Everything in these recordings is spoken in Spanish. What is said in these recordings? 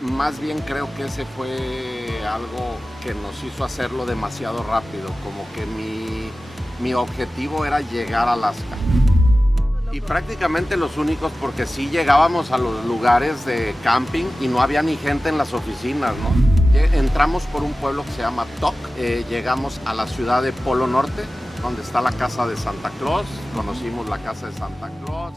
Más bien creo que ese fue algo que nos hizo hacerlo demasiado rápido, como que mi objetivo era llegar a Alaska. Y prácticamente los únicos, porque sí llegábamos a los lugares de camping y no había ni gente en las oficinas, ¿no? Entramos por un pueblo que se llama Tok, llegamos a la ciudad de Polo Norte, donde está la casa de Santa Claus, conocimos la casa de Santa Claus.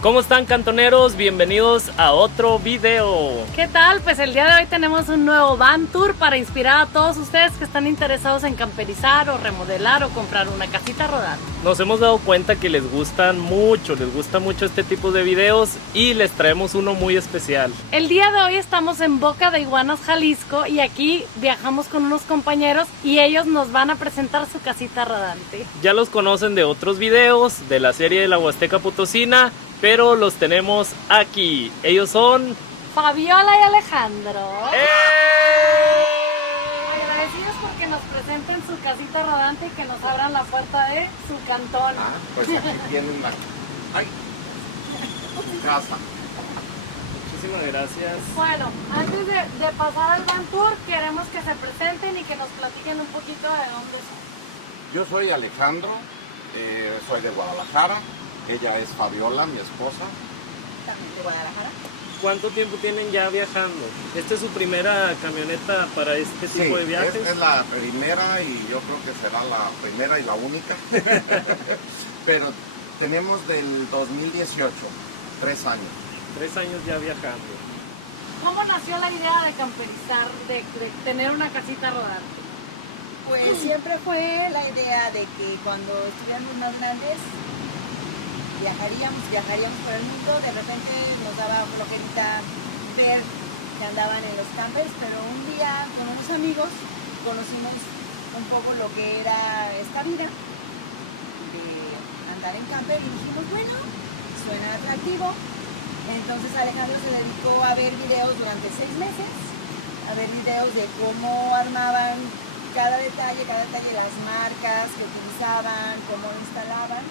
¿Cómo están, cantoneros? Bienvenidos a otro video. ¿Qué tal? Pues el día de hoy tenemos un nuevo van tour para inspirar a todos ustedes que están interesados en camperizar o remodelar o comprar una casita rodante. Nos hemos dado cuenta que les gusta mucho este tipo de videos y les traemos uno muy especial. El día de hoy estamos en Boca de Iguanas, Jalisco, y aquí viajamos con unos compañeros y ellos nos van a presentar su casita rodante. Ya los conocen de otros videos, de la serie de la Huasteca Potosina, pero los tenemos aquí. Ellos son Fabiola y Alejandro. Agradecidos porque nos presenten su casita rodante y que nos abran la puerta de su cantón. Pues aquí tienen la casa. Muchísimas gracias. Bueno, antes de pasar al van tour, queremos que se presenten y que nos platiquen un poquito de dónde son. Yo soy Alejandro, soy de Guadalajara. Ella es Fabiola, mi esposa. También de Guadalajara. ¿Cuánto tiempo tienen ya viajando? ¿Esta es su primera camioneta para este tipo de viajes? Esta es la primera y yo creo que será la primera y la única. Pero tenemos del 2018, 3 años. 3 años ya viajando. ¿Cómo nació la idea de camperizar, de tener una casita rodante? Pues siempre fue la idea de que cuando estuviéramos más grandes viajaríamos por el mundo. De repente nos daba flojerita ver que andaban en los campers, pero un día con unos amigos conocimos un poco lo que era esta vida de andar en camper y dijimos, bueno, suena atractivo. Entonces Alejandro se dedicó a ver videos durante 6 meses, a ver videos de cómo armaban cada detalle, las marcas que utilizaban, cómo lo instalaban.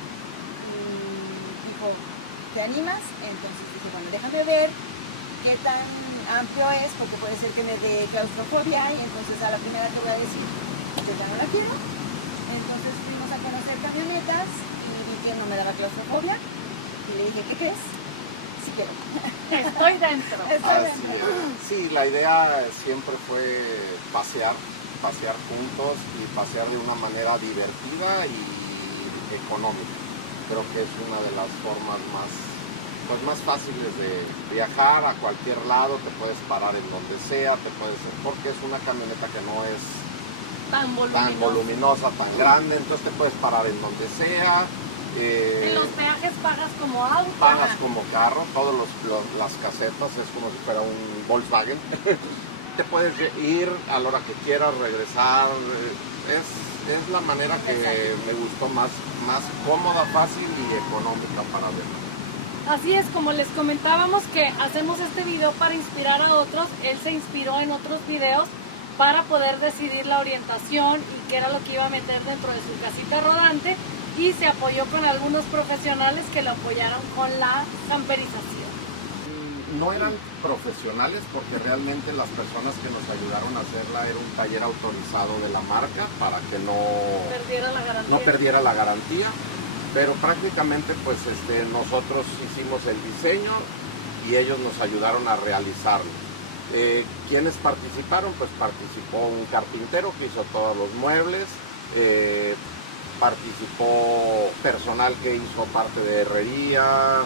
¿Te animas? Entonces dije, bueno, déjame ver qué tan amplio es, porque puede ser que me dé claustrofobia, y entonces a la primera te voy a decir, yo ya no la quiero. Entonces fuimos a conocer camionetas y vi que no me daba claustrofobia, y le dije, ¿qué crees? Sí quiero. Estoy dentro. Sí, la idea siempre fue pasear juntos y pasear de una manera divertida y económica. Creo que es una de las formas más fáciles de viajar a cualquier lado. Te puedes parar en donde sea, porque es una camioneta que no es tan voluminosa, tan grande, entonces te puedes parar en donde sea. En los peajes pagas como auto. Pagas como carro, las casetas es como si fuera un Volkswagen. Te puedes ir a la hora que quieras, regresar. Es la manera que me gustó, más cómoda, fácil y económica para ver. Así es, como les comentábamos que hacemos este video para inspirar a otros. Él se inspiró en otros videos para poder decidir la orientación y qué era lo que iba a meter dentro de su casita rodante, y se apoyó con algunos profesionales que lo apoyaron con la camperización. No eran profesionales, porque realmente las personas que nos ayudaron a hacerla era un taller autorizado de la marca para que no perdiera la garantía, pero prácticamente pues nosotros hicimos el diseño y ellos nos ayudaron a realizarlo. ¿Quiénes participaron? Pues participó un carpintero que hizo todos los muebles, participó personal que hizo parte de herrería,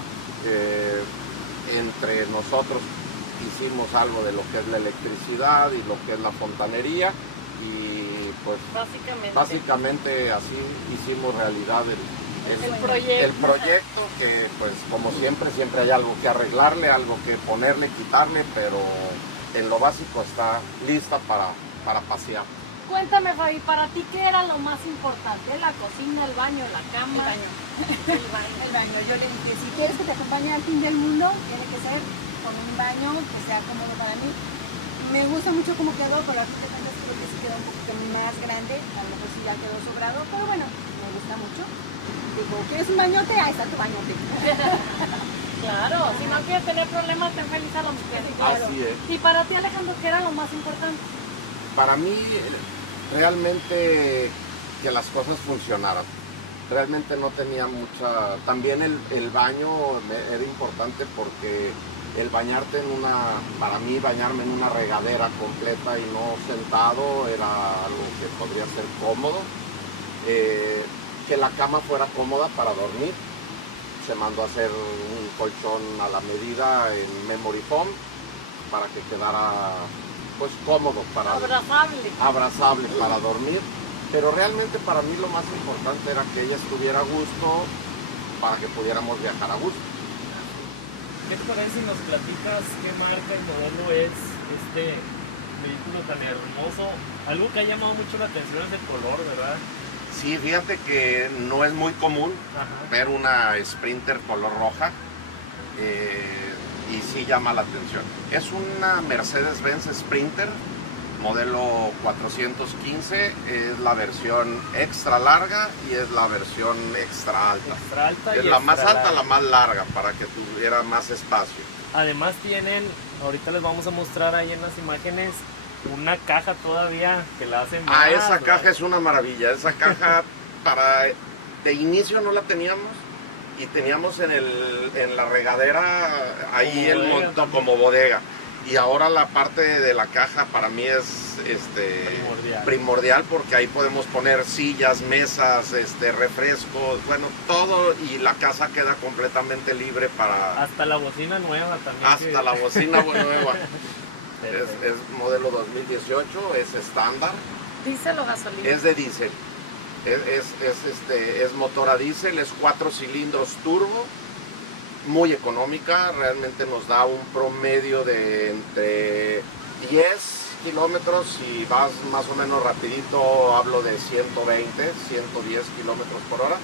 entre nosotros hicimos algo de lo que es la electricidad y lo que es la fontanería, y pues básicamente así hicimos realidad el proyecto, que pues como siempre hay algo que arreglarle, algo que ponerle, quitarle, pero en lo básico está lista para pasear. Cuéntame, Fabi, para ti, ¿qué era lo más importante? ¿La cocina, el baño, la cama? El baño. Yo le dije, si quieres que te acompañe al fin del mundo, tiene que ser con un baño que sea cómodo para mí. Me gusta mucho cómo quedó, pero a fin de cuentas creo que sí quedó un poquito más grande. A lo mejor sí ya quedó sobrado, pero bueno, me gusta mucho. Digo, ¿quieres un bañote? Ahí está tu bañote. Claro, si no quieres tener problemas, ten feliz a la mujer. Así es. Y para ti, Alejandro, ¿qué era lo más importante? Para mí, realmente que las cosas funcionaran. Realmente no tenía mucha... También el baño era importante porque el bañarte para mí bañarme en una regadera completa y no sentado era algo que podría ser cómodo. Que la cama fuera cómoda para dormir. Se mandó a hacer un colchón a la medida en memory foam para que quedara pues cómodo para abrazable para dormir, pero realmente para mí lo más importante era que ella estuviera a gusto para que pudiéramos viajar a gusto. ¿Qué te parece si nos platicas qué marca y modelo es este vehículo tan hermoso? Algo que ha llamado mucho la atención es el color, ¿verdad? Sí, fíjate que no es muy común ver una Sprinter color roja y sí llama la atención. Es una Mercedes-Benz Sprinter modelo 415, es la versión extra larga y es la versión extra alta. Extra alta es y la extra más alta, larga. la más larga para que tuviera más espacio. Además tienen, ahorita les vamos a mostrar ahí en las imágenes, una caja todavía que la hace más. Esa ¿verdad? caja es una maravilla. Esa caja de inicio no la teníamos y teníamos en la regadera ahí Como el bodega montón también. como bodega. Y ahora la parte de la caja para mí es primordial porque ahí podemos poner sillas, mesas, refrescos, bueno, todo, y la casa queda completamente libre para... Hasta la bocina nueva también. Hasta la bocina nueva. Es modelo 2018, es estándar. ¿Diésel o gasolina? Es de diésel. Es motor a diésel, es 4 cilindros turbo, muy económica, realmente nos da un promedio de entre 10 kilómetros y vas más o menos rapidito, hablo de 120, 110 kilómetros por hora.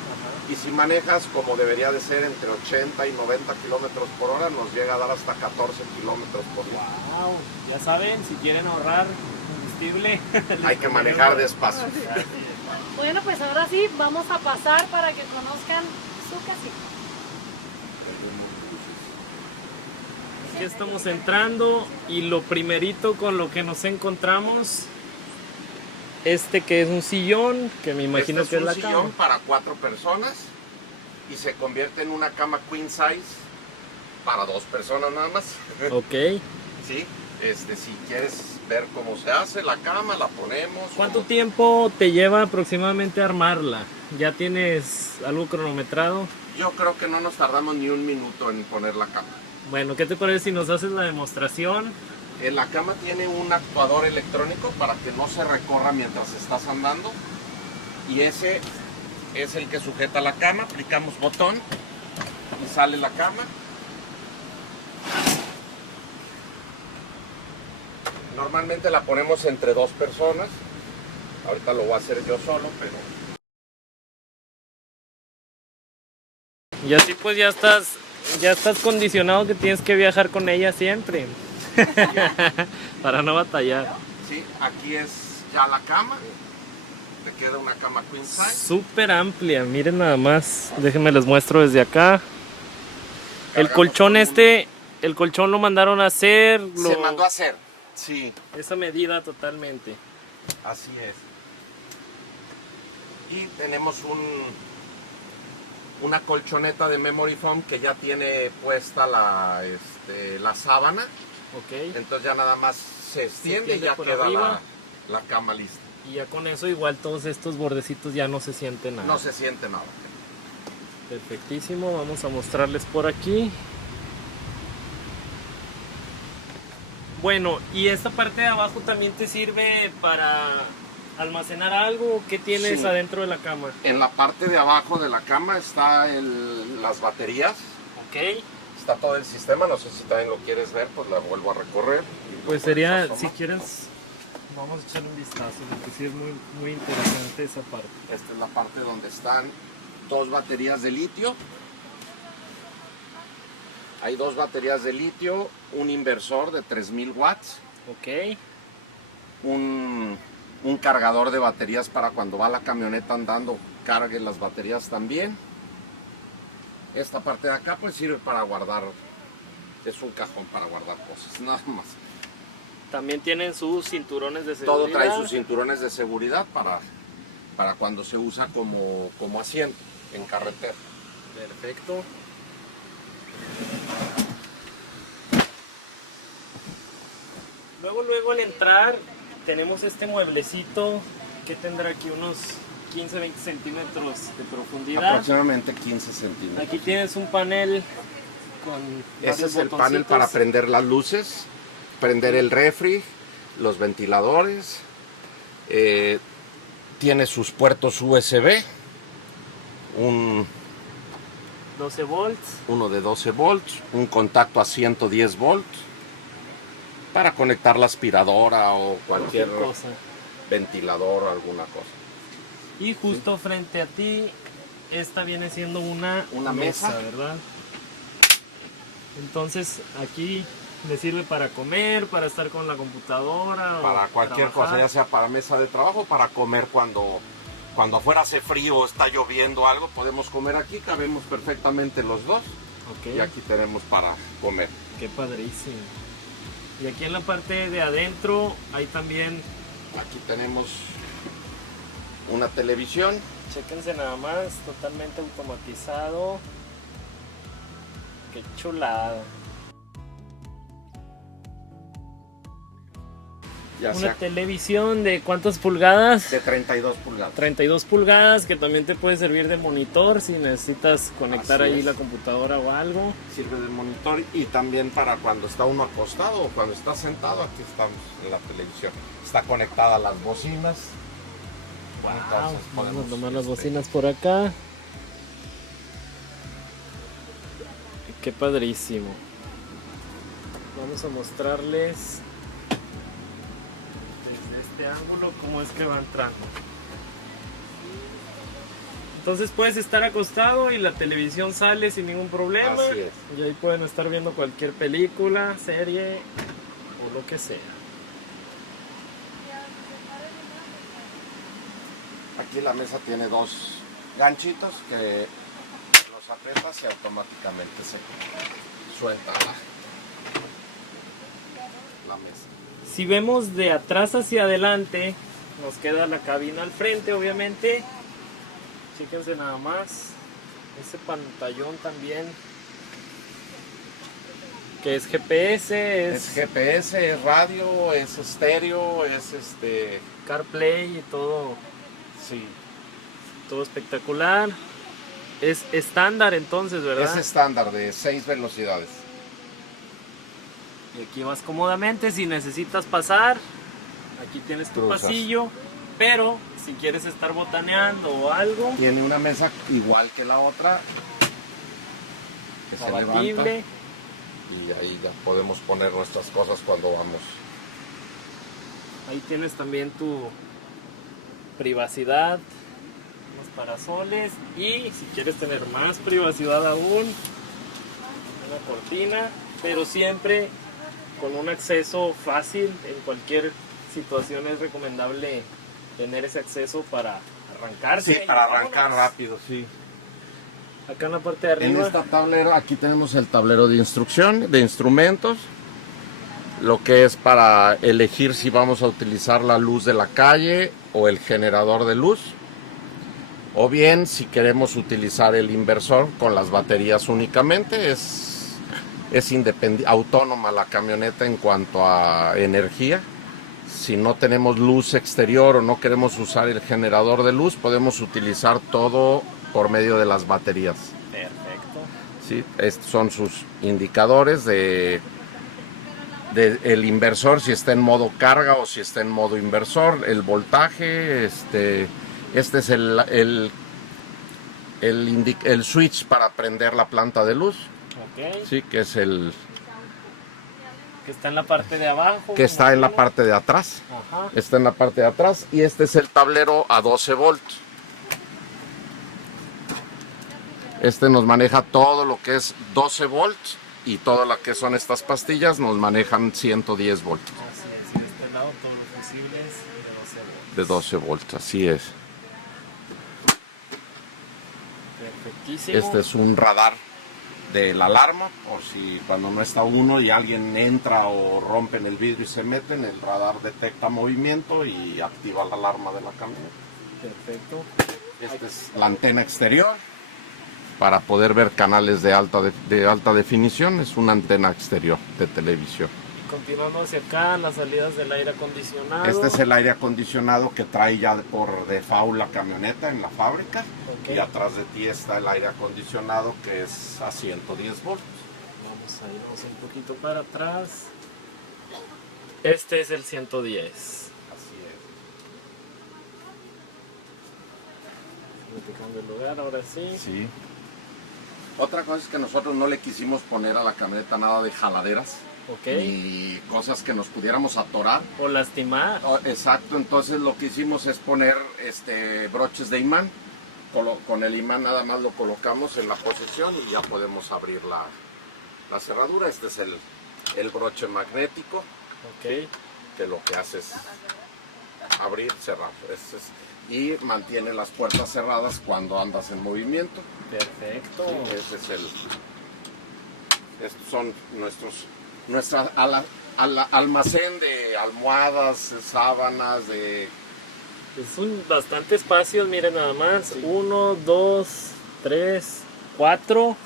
Y si manejas como debería de ser entre 80 y 90 kilómetros por hora, nos llega a dar hasta 14 kilómetros por hora. Wow, ya saben, si quieren ahorrar combustible, Hay que manejar despacio. Bueno, pues ahora sí, vamos a pasar para que conozcan su casita. Aquí estamos entrando y lo primerito con lo que nos encontramos, que es un sillón, que me imagino que es la un sillón cama. para 4 personas y se convierte en una cama queen size para 2 personas nada más. Ok. ¿Sí? Si quieres ver cómo se hace la cama, la ponemos. ¿Cuánto tiempo te lleva aproximadamente armarla? ¿Ya tienes algo cronometrado? Yo creo que no nos tardamos ni un minuto en poner la cama. Bueno, ¿qué te parece si nos haces la demostración? La cama tiene un actuador electrónico para que no se recorra mientras estás andando. Y ese es el que sujeta la cama. Aplicamos botón y sale la cama. Normalmente la ponemos entre 2 personas. Ahorita lo voy a hacer yo solo, pero... Y así pues ya estás condicionado que tienes que viajar con ella siempre. Para no batallar. Sí, aquí es ya la cama. Te queda una cama queen size. Súper amplia, miren nada más. Déjenme les muestro desde acá. El Cargamos colchón con el colchón lo mandaron a hacer. Se mandó a hacer. Sí, Esa medida totalmente. así es. Y tenemos una colchoneta de memory foam que ya tiene puesta la sábana. Ok. Entonces ya nada más se extiende y extiende ya por queda arriba. la cama lista. Y ya con eso igual todos estos bordecitos ya no se sienten nada. No se siente nada. Perfectísimo, vamos a mostrarles por aquí. Bueno, y esta parte de abajo también te sirve para almacenar algo. ¿Qué tienes Sí. adentro de la cama? En la parte de abajo de la cama está las baterías. Ok. Está todo el sistema, no sé si también lo quieres ver, pues la vuelvo a recorrer. Pues sería, Asoma. si quieres, vamos a echar un vistazo, porque sí es muy, muy interesante esa parte. Esta es la parte donde están 2 baterías de litio. Hay 2 baterías de litio, un inversor de 3000 watts, Ok. un cargador de baterías para cuando va la camioneta andando, cargue las baterías también. Esta parte de acá pues sirve para guardar, es un cajón para guardar cosas, nada más. También tienen sus cinturones de Todo seguridad. trae sus cinturones de seguridad para cuando se usa como asiento en carretera. Perfecto. Luego al entrar tenemos este mueblecito que tendrá aquí unos 15-20 centímetros de profundidad. Aproximadamente 15 centímetros. Aquí tienes un panel con Ese varios es el panel botoncitos. para prender las luces, prender el refri, los ventiladores. Tiene sus puertos USB, 12 volts. uno de 12 volts, un contacto a 110 volts para conectar la aspiradora o cualquier cosa. ventilador o alguna cosa. Y justo frente a ti, esta viene siendo una mesa. ¿verdad? Entonces aquí le sirve para comer, para estar con la computadora. Para o cualquier trabajar. cosa, ya sea para mesa de trabajo, para comer cuando afuera hace frío o está lloviendo algo, podemos comer aquí, cabemos perfectamente los dos. Ok, Y aquí tenemos para comer. qué padrísimo. Y aquí en la parte de adentro hay también, Aquí tenemos una televisión. chéquense nada más, totalmente automatizado. Qué chulada. Ya Una sea televisión de ¿cuántas pulgadas? de 32 pulgadas. 32 pulgadas, que también te puede servir de monitor si necesitas conectar Así ahí es. la computadora o algo. Sirve de monitor y también para cuando está uno acostado o cuando está sentado, aquí estamos en la televisión. Está conectada a las bocinas. Entonces Vamos a podemos, tomar las bocinas por acá. Qué padrísimo. Vamos a mostrarles desde este ángulo cómo es que va entrando. Entonces puedes estar acostado y la televisión sale sin ningún problema. Así es. Y ahí pueden estar viendo cualquier película, serie o lo que sea. Aquí la mesa tiene 2 ganchitos que los aprietas y automáticamente se suelta la mesa. Si vemos de atrás hacia adelante, nos queda la cabina al frente, obviamente. Fíjense nada más. Ese pantallón también. Que es GPS, Es GPS, es radio, es estéreo, es CarPlay y todo, sí, todo espectacular. Es estándar entonces, ¿verdad? es estándar de 6 velocidades. Y aquí vas cómodamente. Si necesitas pasar, aquí tienes tu Cruzas. pasillo. Pero si quieres estar botaneando o algo, Tiene una mesa igual que la otra que se levanta abatible. y ahí ya podemos poner nuestras cosas cuando vamos. Ahí tienes también tu privacidad, unos parasoles y si quieres tener más privacidad aún, una cortina, pero siempre con un acceso fácil. En cualquier situación es recomendable tener ese acceso para arrancarse. Sí, y para vámonos. arrancar rápido, sí. Acá en la parte de En arriba, esta tablero, aquí tenemos el tablero de instrucción, de instrumentos, lo que es para elegir si vamos a utilizar la luz de la calle o el generador de luz, o bien si queremos utilizar el inversor con las baterías únicamente. Es autónoma la camioneta en cuanto a energía. Si no tenemos luz exterior o no queremos usar el generador de luz, podemos utilizar todo por medio de las baterías. perfecto. ¿Sí? Estos son sus indicadores de el inversor, si está en modo carga o si está en modo inversor, el voltaje, este es el switch para prender la planta de luz, Ok, ¿sí? Que es el que está en la parte de abajo. que está en la imagino. parte de atrás. Ajá. Está en la parte de atrás y este es el tablero a 12 volts. Este nos maneja todo lo que es 12 volts y todo lo que son estas pastillas nos manejan 110 volts. Así es, y de este lado todos los fusibles De 12 volts, así es. Perfectísimo. Este es un radar de la alarma, por si cuando no está uno y alguien entra o rompen el vidrio y se meten, el radar detecta movimiento y activa la alarma de la camioneta. Perfecto. Esta es la antena exterior para poder ver canales de alta definición. Es una antena exterior de televisión. Y continuando hacia acá, las salidas del aire acondicionado. Este es el aire acondicionado que trae ya por default la camioneta en la fábrica. Ok. Y atrás de ti está el aire acondicionado que es a 110 volts. Vamos a irnos un poquito para atrás. Este es el 110. Así es. Verificando el lugar, ahora sí. Sí. Otra cosa es que nosotros no le quisimos poner a la camioneta nada de jaladeras Ok. ni cosas que nos pudiéramos atorar. O lastimar. Exacto, entonces lo que hicimos es poner broches de imán. Con el imán nada más lo colocamos en la posición y ya podemos abrir la cerradura. Este es el broche magnético Ok. que lo que hace es abrir, cerrar. Y mantiene las puertas cerradas cuando andas en movimiento. Perfecto. Ese es estos son nuestra almacén de almohadas, sábanas, Es un bastante espacio, miren nada más. Sí. 1, 2, 3, 4.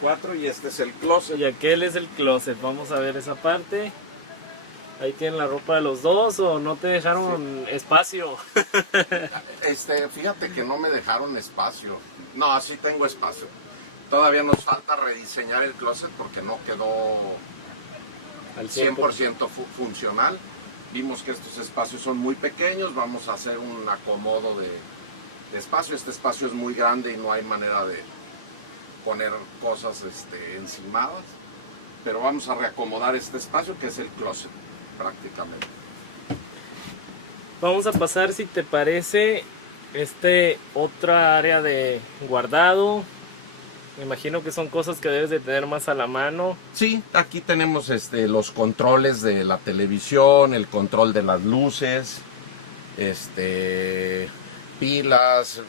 4 y este es el closet. Y aquel es el closet. Vamos a ver esa parte. Ahí tienen la ropa de los dos o no te dejaron espacio. Fíjate que no me dejaron espacio. No, sí tengo espacio. Todavía nos falta rediseñar el closet porque no quedó Al 100% funcional. Vimos que estos espacios son muy pequeños, vamos a hacer un acomodo de espacio. Este espacio es muy grande y no hay manera de poner cosas encimadas. Pero vamos a reacomodar este espacio que es el closet prácticamente. Vamos a pasar, si te parece, otra área de guardado. Me imagino que son cosas que debes de tener más a la mano. Sí, aquí tenemos los controles de la televisión, el control de las luces, pilas.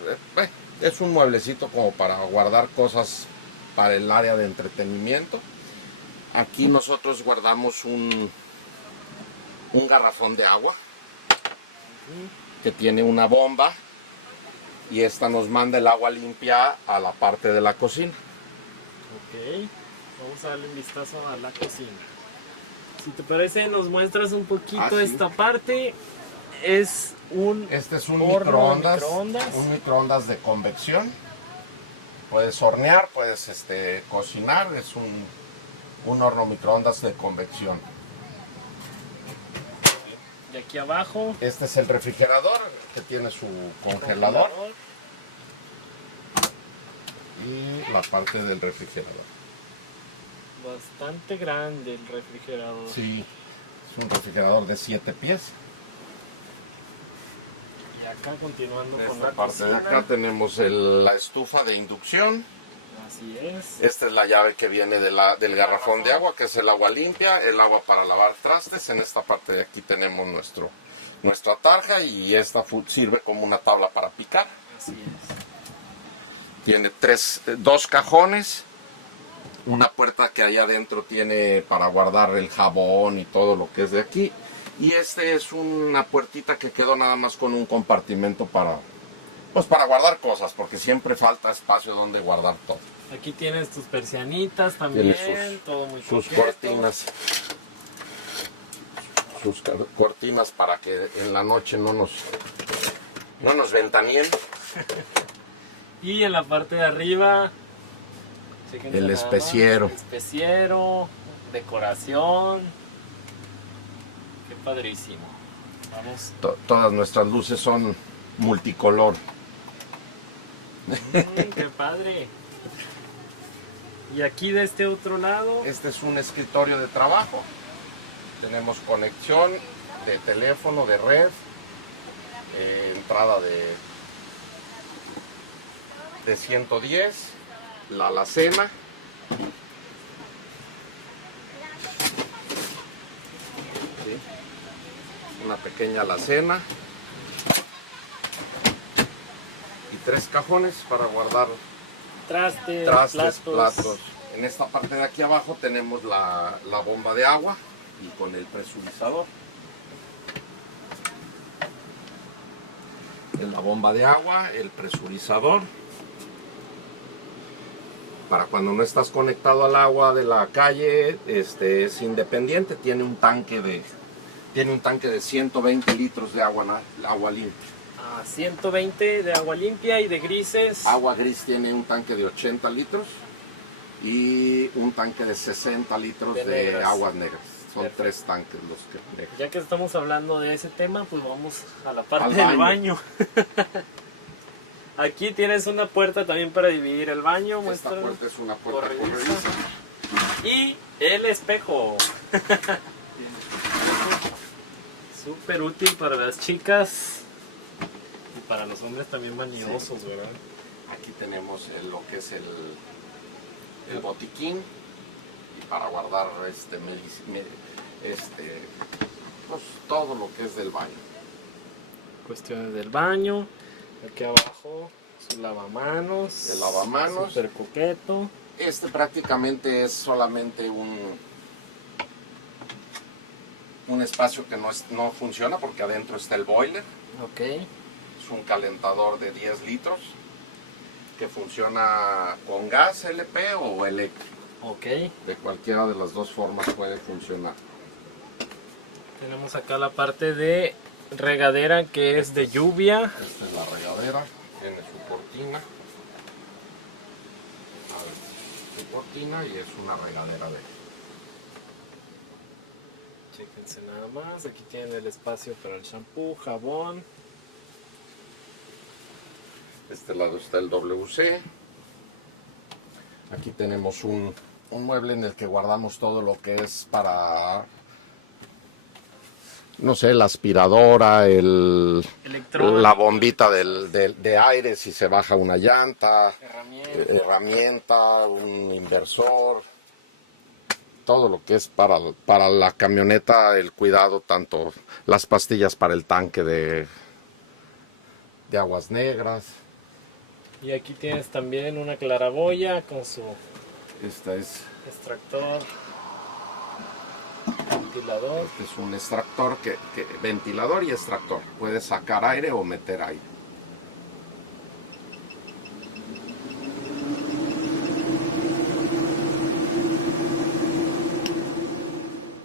Es un mueblecito como para guardar cosas para el área de entretenimiento. Aquí nosotros guardamos un garrafón de agua que tiene una bomba y esta nos manda el agua limpia a la parte de la cocina. Ok, vamos a darle un vistazo a la cocina. Si te parece, nos muestras un poquito Sí. esta parte. Es un Este es un horno microondas, un microondas de convección. Puedes hornear, puedes cocinar, es un horno microondas de convección. de aquí abajo. Este es el refrigerador que tiene su congelador y la parte del refrigerador. Bastante grande el refrigerador. Sí, es un refrigerador de 7 pies. Y acá continuando En con esta la parte de cocina. acá tenemos la estufa de inducción. Así es. Esta es la llave que viene del garrafón de agua, que es el agua limpia, el agua para lavar trastes. En esta parte de aquí tenemos nuestra tarja y esta sirve como una tabla para picar. Así es. Tiene dos cajones, una puerta que allá adentro tiene para guardar el jabón y todo lo que es de aquí. Y es una puertita que quedó nada más con un compartimento para guardar cosas, porque siempre falta espacio donde guardar todo. Aquí tienes tus persianitas también, Tiene todo muy sus coqueto. cortinas. Sus cortinas para que en la noche no nos ventaneen. Y en la parte de arriba, chéquense El nada más, especiero. el especiero, decoración. Qué padrísimo. Vamos. Todas nuestras luces son multicolor. Qué padre. Y aquí de este otro lado, Este es un escritorio de trabajo. Tenemos conexión de teléfono, de red, entrada de 110 la alacena. ¿Sí? Una pequeña alacena. Y 3 cajones para guardar Trastes, platos. En esta parte de aquí abajo tenemos la bomba de agua y con el presurizador. La bomba de agua, el presurizador. Para cuando no estás conectado al agua de la calle, es independiente. Tiene un tanque de 120 litros de agua limpia. 120 de agua limpia y de grises. Agua gris tiene un tanque de 80 litros y un tanque de 60 litros de aguas negras. Son Perfecto. 3 tanques los que negros. Ya que estamos hablando de ese tema, pues vamos a la parte del baño. Aquí tienes una puerta también para dividir el baño. Esta Muéstralo. puerta es una puerta Corrediza. corrediza. Y el espejo. Súper útil para las chicas y para los hombres también vanidosos, ¿verdad? Aquí tenemos lo que es el botiquín y para guardar pues, todo lo que es del baño. Cuestiones del baño. Aquí abajo su lavamanos. El lavamanos. Súper coqueto. Prácticamente es solamente un espacio que no funciona porque adentro está el boiler. Ok. Es un calentador de 10 litros que funciona con gas LP o eléctrico. Ok. De cualquiera de las dos formas puede funcionar. Tenemos acá la parte de regadera que es de lluvia. Esta es la regadera, tiene su cortina. Su cortina y es una regadera de... Chéquense nada más. Aquí tienen el espacio para el shampoo, jabón. De este lado está el WC. Aquí tenemos un mueble en el que guardamos todo lo que es para, no sé, la aspiradora, la bombita de aire si se baja una llanta, herramienta, un inversor, todo lo que es para la camioneta, el cuidado, tanto las pastillas para el tanque de aguas negras. Y aquí tienes también una claraboya con su Esta es... extractor, ventilador. Este es un extractor, ventilador y extractor. Puedes sacar aire o meter aire.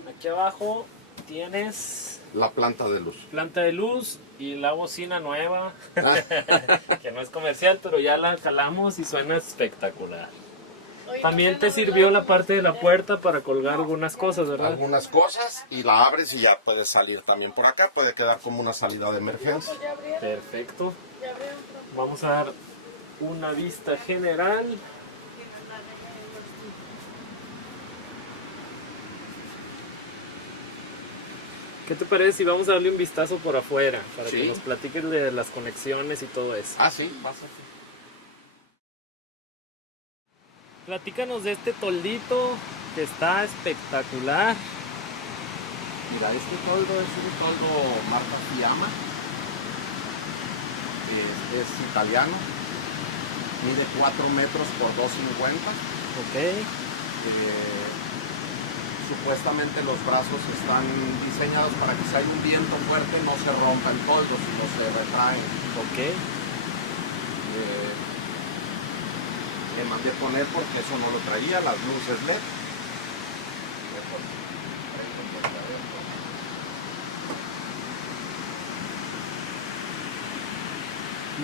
Aquí abajo tienes La planta de luz. planta de luz y la bocina nueva, que no es comercial, pero ya la calamos y suena espectacular. Oye, También ¿no te se nos sirvió olvidó la parte de la puerta para colgar algunas cosas, ¿verdad? Algunas cosas y la abres y ya puedes salir también por acá. Puede quedar como una salida de emergencia. Ya abrieron, Perfecto. ya abrieron. Vamos a dar una vista general. ¿Qué te parece si vamos a darle un vistazo por afuera para que Sí. nos platiques de las conexiones y todo eso? Ah, sí, pásate. Platícanos de este toldito que está espectacular. Mira, este toldo es un toldo marca Fiamma. Es italiano. Mide 4 metros por 2,50. Ok. Supuestamente los brazos están diseñados para que si hay un viento fuerte no se rompa el toldo, sino se retraen. Ok. Le mandé poner porque eso no lo traía, las luces LED.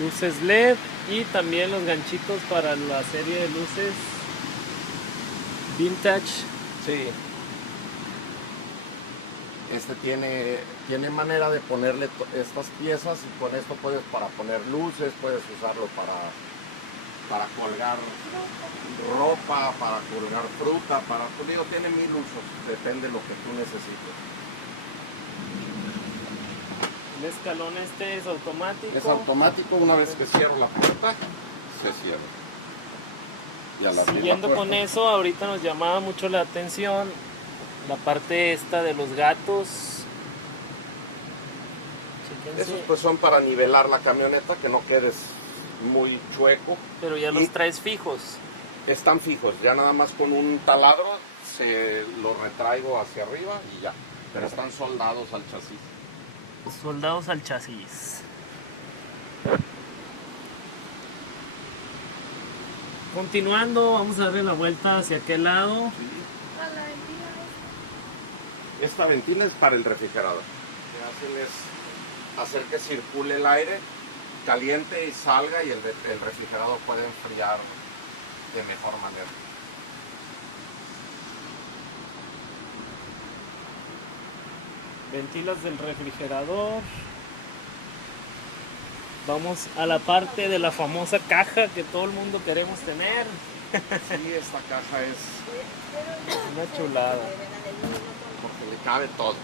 Luces LED y también los ganchitos para la serie de luces vintage. Sí. Este tiene manera de ponerle estas piezas y con esto puedes para poner luces, puedes usarlo para colgar ropa, para colgar fruta, tiene 1000 usos, depende de lo que tú necesites. El escalón este es automático. Es automático, una vez que cierro la puerta, se cierra. Y al abrir la Siguiendo con puerta, eso, ahorita nos llamaba mucho la atención la parte esta de los gatos. Chéquense. esos pues son para nivelar la camioneta, que no quedes muy chueco. Pero ya Y los traes fijos. están fijos, ya nada más con un taladro se los retraigo hacia arriba y ya. Pero están soldados al chasis. Soldados al chasis. Continuando, vamos a darle la vuelta hacia aquel lado. Esta ventina es para el refrigerador. Lo que hacen es hacer que circule el aire caliente y salga, y el refrigerador puede enfriar de mejor manera. Ventilas del refrigerador. Vamos a la parte de la famosa caja que todo el mundo queremos tener. Sí, esta caja es Una chulada. porque le cabe todo.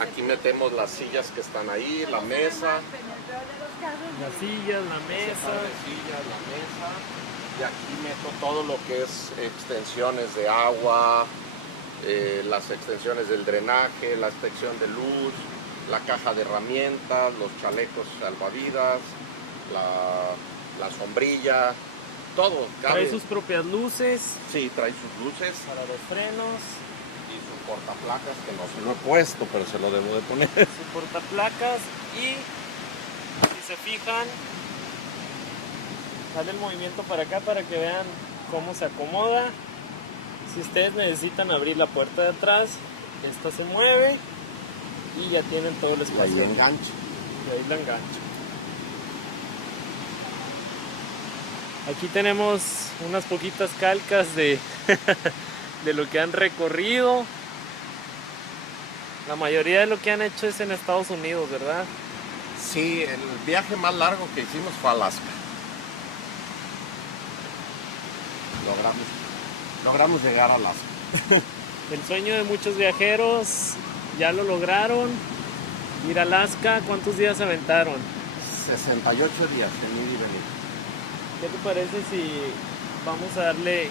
Aquí metemos las sillas que están ahí, la mesa, Las sillas, la mesa. la mesa, y aquí meto todo lo que es extensiones de agua, las extensiones del drenaje, la extensión de luz, la caja de herramientas, los chalecos salvavidas, la sombrilla, todo. Trae sus propias luces Sí, trae sus luces para los frenos, y sus portaplacas, que no se lo he puesto, pero se lo debo de poner. su portaplacas, y si se fijan, sale el movimiento para acá para que vean cómo se acomoda. Si ustedes necesitan abrir la puerta de atrás, esta se mueve y ya tienen todo el Y espacio. ahí engancho. Y ahí la engancho. Aquí tenemos unas poquitas calcas de, de lo que han recorrido. La mayoría de lo que han hecho es en Estados Unidos, ¿verdad? Sí, el viaje más largo que hicimos fue a Alaska. Logramos llegar a Alaska. El sueño de muchos viajeros, ya lo lograron. Ir a Alaska, ¿cuántos días se aventaron? 68 días de ir y venir. ¿Qué te parece si vamos a darle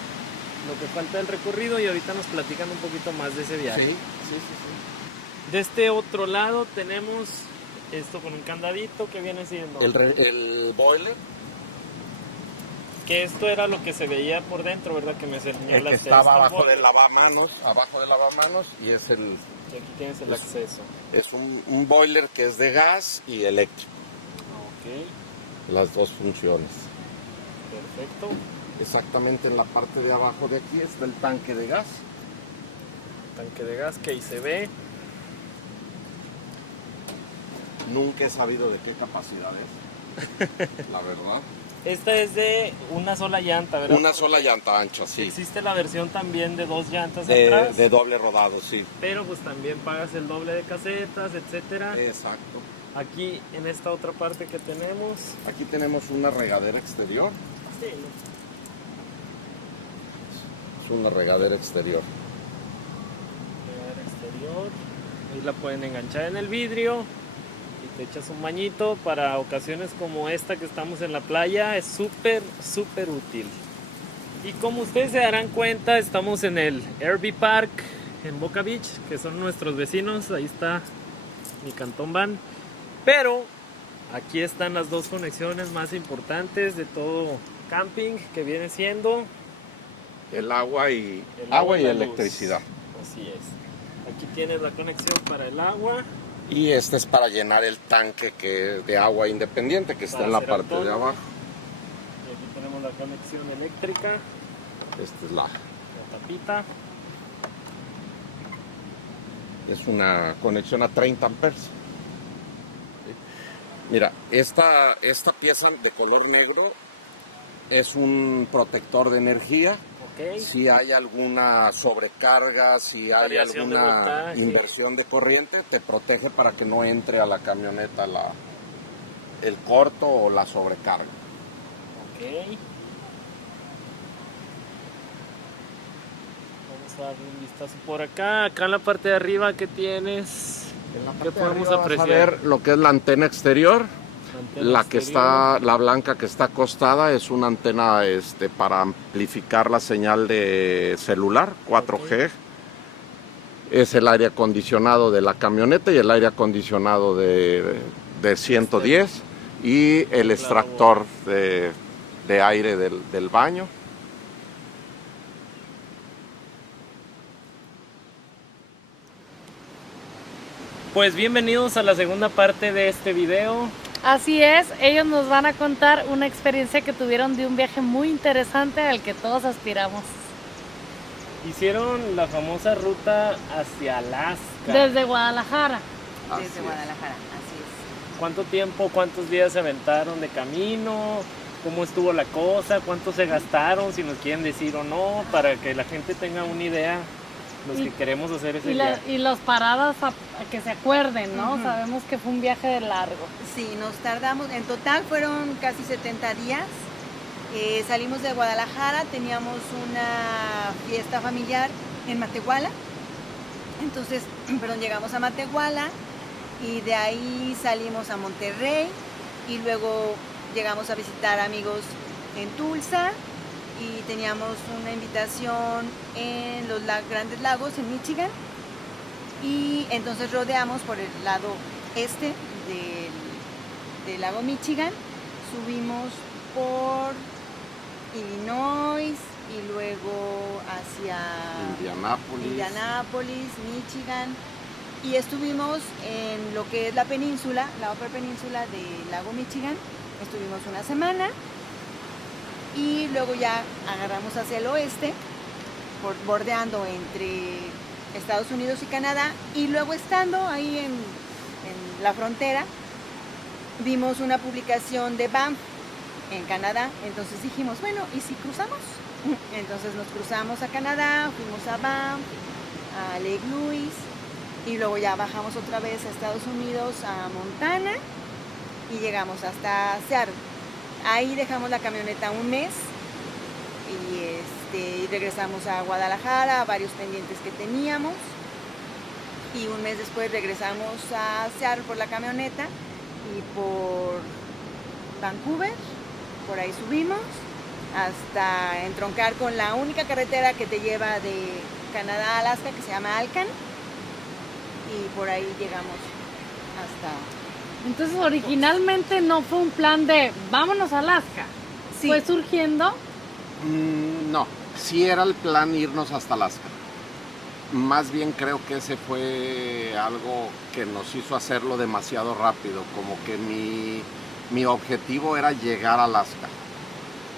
lo que falta del recorrido y ahorita nos platican un poquito más de ese viaje? Sí. De este otro lado tenemos esto con un candadito que viene siendo... El boiler, Que esto era lo que se veía por dentro, ¿verdad? Que me enseñó el la que estaba abajo del lavamanos, y es Y aquí tienes el acceso. un boiler que es de gas y eléctrico, Ok, las dos funciones. perfecto. Exactamente en la parte de abajo de aquí está el tanque de gas. Tanque de gas que ahí se ve. Nunca he sabido de qué capacidad es, la verdad. Esta es de una sola llanta, ¿verdad? Una sola llanta ancha, sí. Existe la versión también de dos llantas atrás. De doble rodado, sí. Pero pues también pagas el doble de casetas, etcétera. Exacto. Aquí en esta otra parte que tenemos. Aquí tenemos una regadera exterior. Sí, Es una regadera exterior. regadera exterior. Ahí la pueden enganchar en el vidrio y te echas un bañito para ocasiones como esta que estamos en la playa. Es súper útil. Y como ustedes se darán cuenta, estamos en el RV Park en Boca Beach, que son nuestros vecinos. Ahí está mi Cantón Van. Pero aquí están las dos conexiones más importantes de todo camping, que viene siendo El agua y, el agua y la luz. electricidad. Así es. Aquí tienes la conexión para el agua. Y este es para llenar el tanque de agua independiente que está Para en la hacer parte de autónomo. abajo. Y aquí tenemos la conexión eléctrica, Esta es la tapita. Es una conexión a 30 amperes. Mira, esta pieza de color negro es un protector de energía. Ok. Si hay alguna sobrecarga, si hay Variación de alguna voltaje. inversión de corriente, te protege para que no entre a la camioneta el corto o la sobrecarga. Ok. Vamos a darle un vistazo por acá. Acá en la parte de arriba, ¿qué tienes? En la ¿Qué parte de podemos arriba vas a apreciar? ver lo que es la antena exterior. La antena que exterior. está, la blanca que está acostada es una antena para amplificar la señal de celular 4G. Ok. Es el aire acondicionado de la camioneta y el aire acondicionado de 110 y el extractor de aire del baño. Pues bienvenidos a la segunda parte de este video. Así es, ellos nos van a contar una experiencia que tuvieron de un viaje muy interesante al que todos aspiramos. Hicieron la famosa ruta hacia Alaska. Desde Guadalajara. Así Desde es. Guadalajara, así es. ¿Cuánto tiempo, cuántos días se aventaron de camino? ¿Cómo estuvo la cosa? ¿Cuánto se gastaron? Si nos quieren decir o no, para que la gente tenga una idea, los que queremos hacer ese viaje. Y las paradas que se acuerden, ¿no? Ujú. Sabemos que fue un viaje de largo. Sí, nos tardamos, en total fueron casi 70 días. Salimos de Guadalajara, teníamos una fiesta familiar en Matehuala. Entonces, llegamos a Matehuala y de ahí salimos a Monterrey y luego llegamos a visitar amigos en Tulsa y teníamos una invitación en los Grandes Lagos en Michigan y entonces rodeamos por el lado este del lago Michigan, subimos por Illinois y luego hacia Indianápolis, Michigan, y estuvimos en lo que es la península, la upper península del lago Michigan. Estuvimos una semana y luego ya agarramos hacia el oeste, bordeando entre Estados Unidos y Canadá, y luego estando ahí en la frontera vimos una publicación de Banff en Canadá, entonces dijimos, bueno, ¿y si cruzamos? Entonces nos cruzamos a Canadá, fuimos a Banff, a Lake Louise y luego ya bajamos otra vez a Estados Unidos, a Montana y llegamos hasta Seattle. Ahí dejamos la camioneta un mes y regresamos a Guadalajara, a varios pendientes que teníamos, y un mes después regresamos a Seattle por la camioneta y por Vancouver, por ahí subimos hasta entroncar con la única carretera que te lleva de Canadá a Alaska, que se llama Alcan, y por ahí llegamos hasta... Entonces originalmente no fue un plan de vámonos a Alaska. Sí. Fue surgiendo. No, sí era el plan irnos hasta Alaska. Más bien creo que ese fue algo que nos hizo hacerlo demasiado rápido, como que mi objetivo era llegar a Alaska.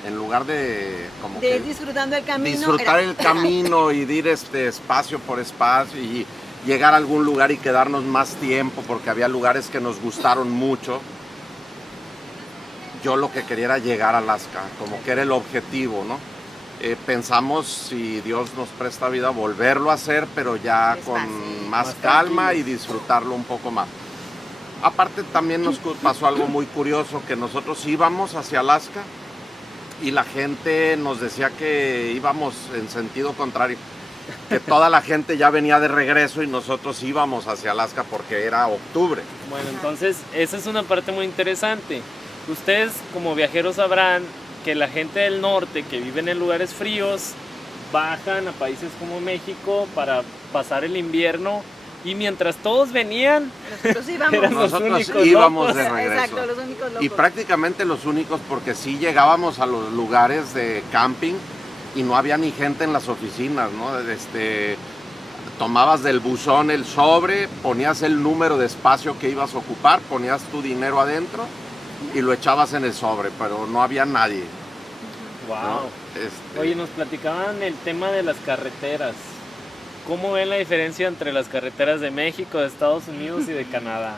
En lugar de como de que ir disfrutando el camino. disfrutar el camino y de ir espacio por espacio y llegar a algún lugar y quedarnos más tiempo, porque había lugares que nos gustaron mucho. Yo lo que quería era llegar a Alaska, como que era el objetivo, ¿no? Pensamos, si Dios nos presta vida, volverlo a hacer, pero ya Despacio, con más más calma tranquilos. y disfrutarlo un poco más. Aparte también nos pasó algo muy curioso, que nosotros íbamos hacia Alaska y la gente nos decía que íbamos en sentido contrario, que toda la gente ya venía de regreso y nosotros íbamos hacia Alaska porque era octubre. Bueno, entonces esa es una parte muy interesante. Ustedes como viajeros sabrán que la gente del norte que viven en lugares fríos bajan a países como México para pasar el invierno, y mientras todos venían, Nosotros íbamos. Eran los Nosotros únicos íbamos locos. de regreso. Exacto, los únicos locos. Y prácticamente los únicos, porque sí llegábamos a los lugares de camping y no había ni gente en las oficinas, ¿no? Tomabas del buzón el sobre, ponías el número de espacio que ibas a ocupar, ponías tu dinero adentro y lo echabas en el sobre, pero no había nadie, wow. ¿no? Oye, nos platicaban el tema de las carreteras. ¿Cómo ven la diferencia entre las carreteras de México, de Estados Unidos y de Canadá?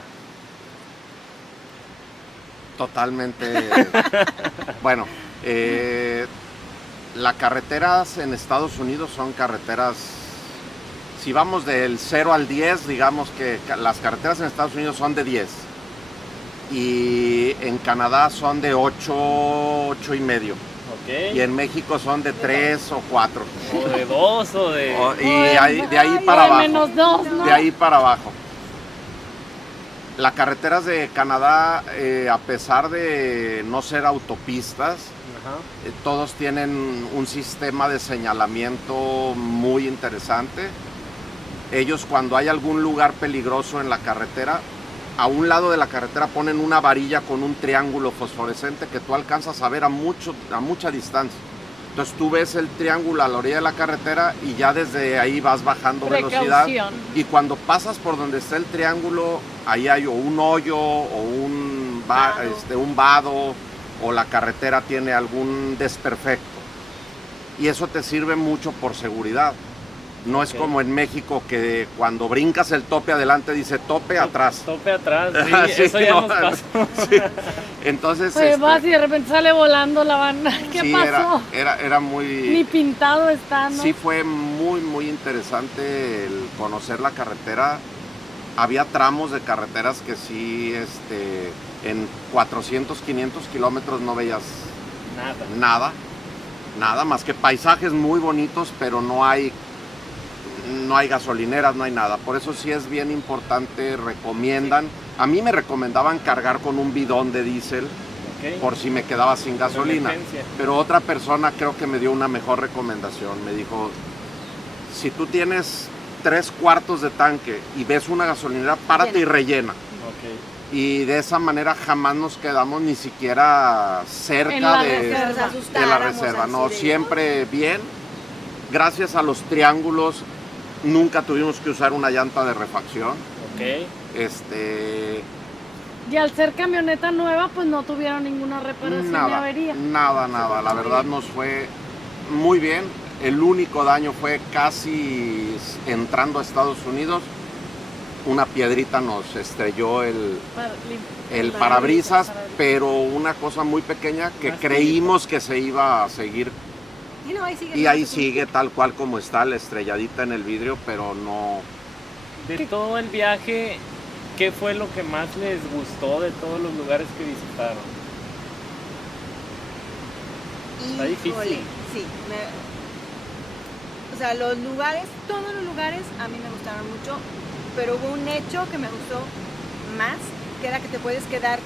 Totalmente. Bueno, las carreteras en Estados Unidos son carreteras, si vamos del 0 al 10, digamos que las carreteras en Estados Unidos son de 10 y en Canadá son de 8 y medio, ¿Ok? y en México son de 3 o 4. O de 2 o de... Y de ahí para Ay, abajo. menos 2, ¿no? De ahí para abajo. Las carreteras de Canadá, a pesar de no ser autopistas, Ajá. todos tienen un sistema de señalamiento muy interesante. Ellos, cuando hay algún lugar peligroso en la carretera, a un lado de la carretera ponen una varilla con un triángulo fosforescente que tú alcanzas a ver a mucha distancia. Entonces tú ves el triángulo a la orilla de la carretera y ya desde ahí vas bajando velocidad. Y cuando pasas por donde está el triángulo, ahí hay o un hoyo o un vado, o la carretera tiene algún desperfecto. Y eso te sirve mucho por seguridad. No es como en México, que cuando brincas el tope adelante dice tope atrás. Tope atrás, sí, Sí, eso ya no, nos pasó. sí. Entonces, Pues vas y de repente sale volando la banda. ¿Qué sí, pasó? Era muy... Ni pintado está, ¿no? Sí, fue muy interesante el conocer la carretera. Había tramos de carreteras que sí, en 400, 500 kilómetros no veías nada más que paisajes muy bonitos, pero no hay gasolineras, no hay nada. Por eso sí es bien importante, recomiendan. A mí me recomendaban cargar con un bidón de diésel, por si me quedaba sin gasolina. Pero otra persona creo que me dio una mejor recomendación. Me dijo, si tú tienes 3/4 de tanque y ves una gasolinera, párate y rellena. Y de esa manera jamás nos quedamos ni siquiera cerca de la reserva. No, siempre bien. Gracias a los triángulos nunca tuvimos que usar una llanta de refacción. Y al ser camioneta nueva, pues no tuvieron ninguna reparación ni avería. Nada. La verdad nos fue muy bien. El único daño fue casi entrando a Estados Unidos. Una piedrita nos estrelló el parabrisas, pero una cosa muy pequeña que creímos que se iba a seguir. Y ahí sigue tal cual como está, la estrelladita en el vidrio, pero no. De todo el viaje, ¿qué fue lo que más les gustó de todos los lugares que visitaron? Está difícil. Sí, o sea, los lugares, todos los lugares a mí me gustaron mucho, pero hubo un hecho que me gustó más, que era que te puedes quedar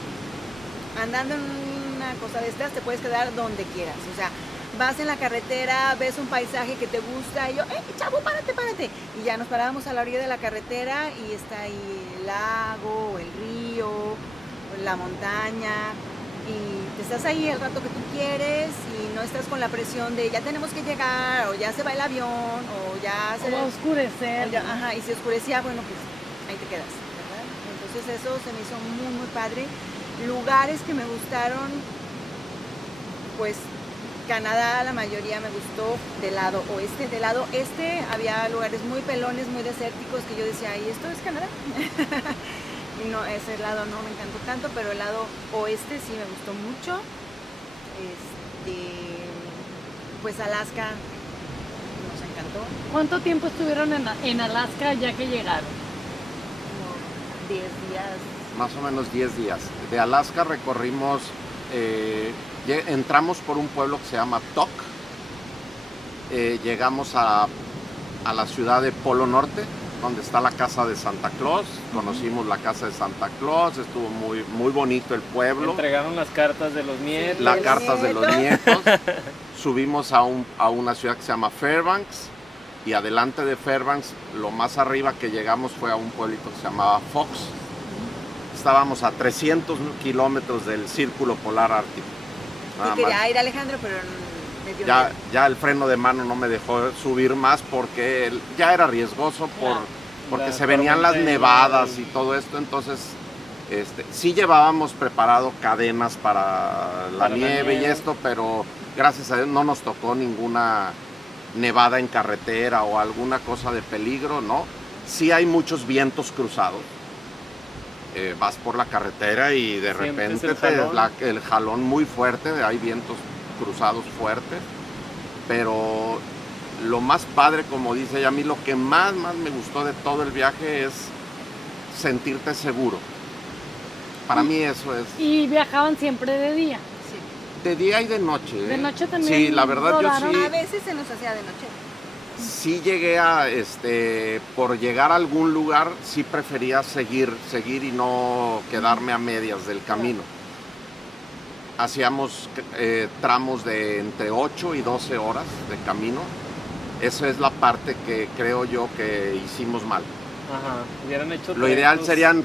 andando en una cosa de estas, te puedes quedar donde quieras. O sea, vas en la carretera, ves un paisaje que te gusta y yo, chavo, párate. Y ya nos parábamos a la orilla de la carretera y está ahí el lago, o el río, o la montaña. Y te estás ahí el rato que tú quieres y no estás con la presión de ya tenemos que llegar, o ya se va el avión, o ya se va a oscurecer. Y si oscurecía, bueno, pues ahí te quedas, ¿verdad? Entonces eso se me hizo muy padre. Lugares que me gustaron, pues Canadá, la mayoría me gustó del lado oeste. Del lado este había lugares muy pelones, muy desérticos, que yo decía, ¿y esto es Canadá? Y no, ese lado no me encantó tanto, pero el lado oeste sí me gustó mucho. Pues Alaska nos encantó. ¿Cuánto tiempo estuvieron en Alaska ya que llegaron? Como 10 días. Más o menos 10 días. De Alaska recorrimos, entramos por un pueblo que se llama Tok. Llegamos a la ciudad de Polo Norte, donde está la casa de Santa Claus. Conocimos la casa de Santa Claus, estuvo muy bonito el pueblo. Entregaron las cartas de los nietos. Las cartas de los nietos. Subimos a una ciudad que se llama Fairbanks, y adelante de Fairbanks, lo más arriba que llegamos fue a un pueblito que se llamaba Fox. Estábamos a 300 kilómetros del Círculo Polar Ártico. Y quería ir a Alejandro, pero me dio ya el freno de mano no me dejó subir más porque ya era riesgoso porque se venían las nevadas y todo esto. Entonces sí llevábamos preparado cadenas para la nieve y esto, pero gracias a Dios no nos tocó ninguna nevada en carretera o alguna cosa de peligro, ¿no? Sí hay muchos vientos cruzados. Vas por la carretera y de repente el jalón muy fuerte, hay vientos cruzados fuertes, pero lo más padre, como dice ella, a mí lo que más me gustó de todo el viaje es sentirte seguro. Para mí eso es. ¿Y viajaban siempre de día? De día y de noche. ¿De noche también? Sí, la verdad rodaron? yo sí. A veces se nos hacía de noche. sí llegué a, por llegar a algún lugar, sí prefería seguir y no quedarme a medias del camino. Hacíamos tramos de entre 8 y 12 horas de camino. Esa es la parte que creo yo que hicimos mal. Ajá, hubieran hecho Lo ideal trayectos- serían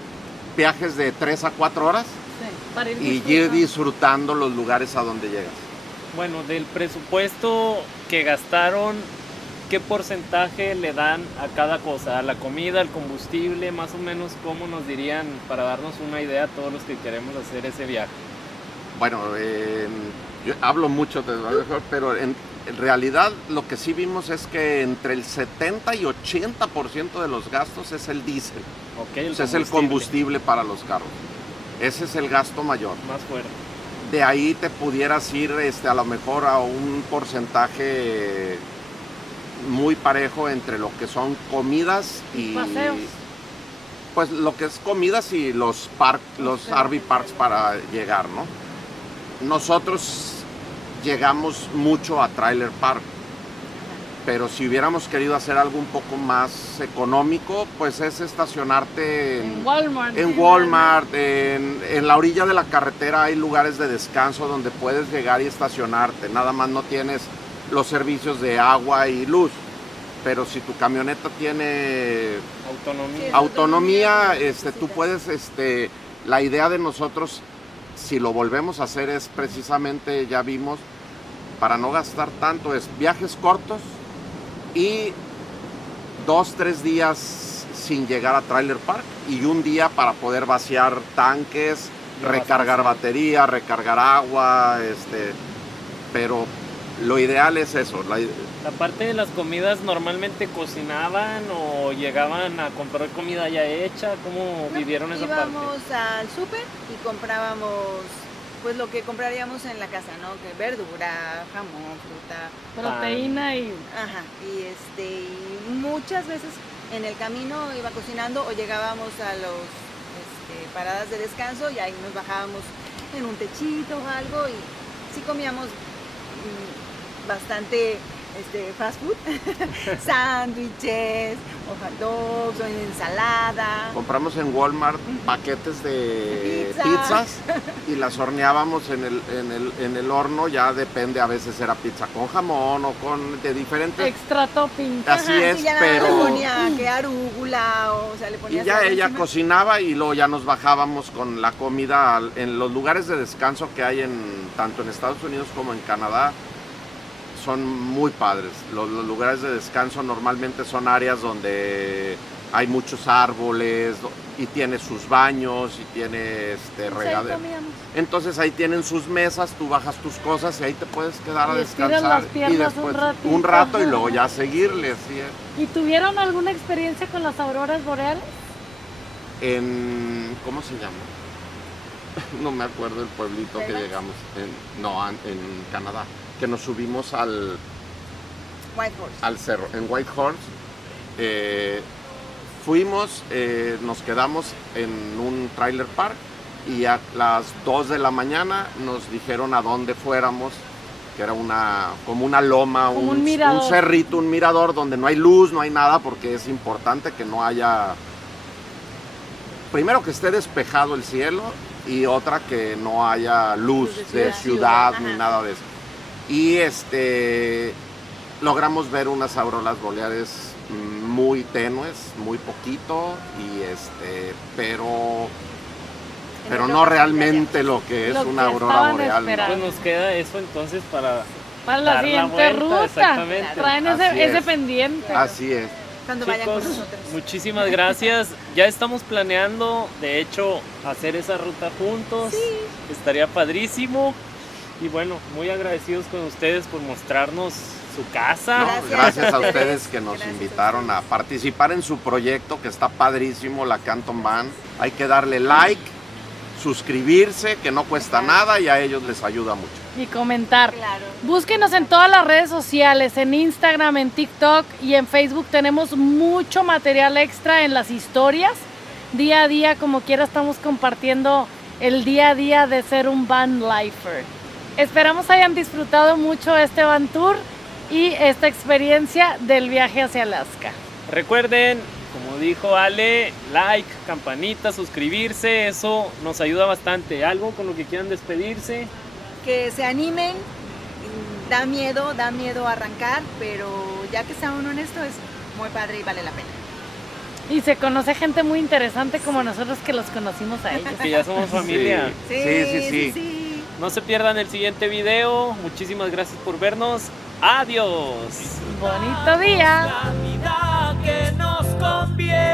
viajes de 3 a 4 horas Sí, para ir y ir disfrutando. disfrutando los lugares a donde llegas. Bueno, del presupuesto que gastaron, ¿qué porcentaje le dan a cada cosa? A la comida, al combustible, más o menos, ¿cómo nos dirían para darnos una idea a todos los que queremos hacer ese viaje? Bueno, yo hablo mucho, pero en realidad lo que sí vimos es que entre el 70 y 80% de los gastos es el diésel. Ok, O sea, es el combustible para los carros. Ese es el gasto mayor. Más fuerte. De ahí te pudieras ir a lo mejor a un porcentaje muy parejo entre lo que son comidas y Paseos. pues lo que es comidas y los RV parks para llegar, ¿no? Nosotros llegamos mucho a Trailer Park, pero si hubiéramos querido hacer algo un poco más económico, pues es estacionarte En Walmart. en Walmart, en la orilla de la carretera hay lugares de descanso donde puedes llegar y estacionarte. Nada más no tienes los servicios de agua y luz. Pero si tu camioneta tiene Autonomía. Sí. autonomía, Necesitas. tú puedes, la idea de nosotros, si lo volvemos a hacer, es precisamente, ya vimos, para no gastar tanto, es viajes cortos y 2-3 días sin llegar a Trailer Park y un día para poder vaciar tanques, Ya recargar bastante. batería, recargar agua, pero lo ideal es eso. Aparte de las comidas, ¿normalmente cocinaban o llegaban a comprar comida ya hecha? ¿Cómo No, vivieron esa íbamos parte? al súper y comprábamos pues lo que compraríamos en la casa, ¿no? Que verdura, jamón, fruta, Proteína y ajá, y muchas veces en el camino iba cocinando o llegábamos a los paradas de descanso y ahí nos bajábamos en un techito o algo y sí comíamos bastante fast food, sándwiches, o hot dogs, o ensalada. Compramos en Walmart paquetes de Pizza. pizzas y las horneábamos en el horno, ya depende, a veces era pizza con jamón o de diferentes. extra topping. Así Ajá, es, sí, ya nada más pero- le ponía que arúgula, o sea, le ponía Y ya sal ella encima. cocinaba y luego ya nos bajábamos con la comida en los lugares de descanso que hay tanto en Estados Unidos como en Canadá. Son muy padres. Los lugares de descanso normalmente son áreas donde hay muchos árboles y tiene sus baños y tiene Pues ahí regadera. comíamos. Entonces ahí tienen sus mesas, tú bajas tus cosas y ahí te puedes quedar a Y estiras descansar las piernas y después un ratito. un rato y luego ya seguirle. Así es. ¿Y tuvieron alguna experiencia con las auroras boreales? ¿Cómo se llama? No me acuerdo el pueblito que ¿Fairbanks? llegamos. En Canadá. Que nos subimos al White Horse. cerro, en Whitehorse. Fuimos, nos quedamos en un trailer park y a las 2 de la mañana nos dijeron a dónde fuéramos, que era como una loma, Como un mirador. cerrito, un mirador donde no hay luz, no hay nada, porque es importante que no haya, primero que esté despejado el cielo y otra que no haya luz de ciudad ni Ajá. nada de eso. Y logramos ver unas auroras boreales muy tenues, muy poquito, pero En no otra ocasión realmente lo que es Lo una que aurora estaban boreal. ¿no? esperando. Pues nos queda eso entonces para Para la dar la siguiente vuelta, ruta. exactamente. Traen Así ese es. pendiente. Así es. Cuando vayan con Chicos, nosotros. muchísimas gracias. Ya estamos planeando, de hecho, hacer esa ruta juntos. Estaría padrísimo. Y bueno, muy agradecidos con ustedes por mostrarnos su casa. No, Gracias gracias a a ustedes. ustedes que nos Gracias a invitaron a ustedes. participar en su proyecto, que está padrísimo, la Canton Van. Hay que darle like, suscribirse, que no cuesta nada y a ellos les ayuda mucho. Y comentar. Claro. Búsquenos en todas las redes sociales, en Instagram, en TikTok y en Facebook. Tenemos mucho material extra en las historias. Día a día, como quiera, estamos compartiendo el día a día de ser un van lifer. Esperamos hayan disfrutado mucho este van tour y esta experiencia del viaje hacia Alaska. Recuerden, como dijo Ale, like, campanita, suscribirse, eso nos ayuda bastante. ¿Algo con lo que quieran despedirse? Que se animen, da miedo arrancar, pero ya que sea uno honesto es muy padre y vale la pena. Y se conoce gente muy interesante como nosotros que los conocimos a ellos. Que ya somos familia. Sí. No se pierdan el siguiente video. Muchísimas gracias por vernos. Adiós. Bonito día. La vida que nos conviene.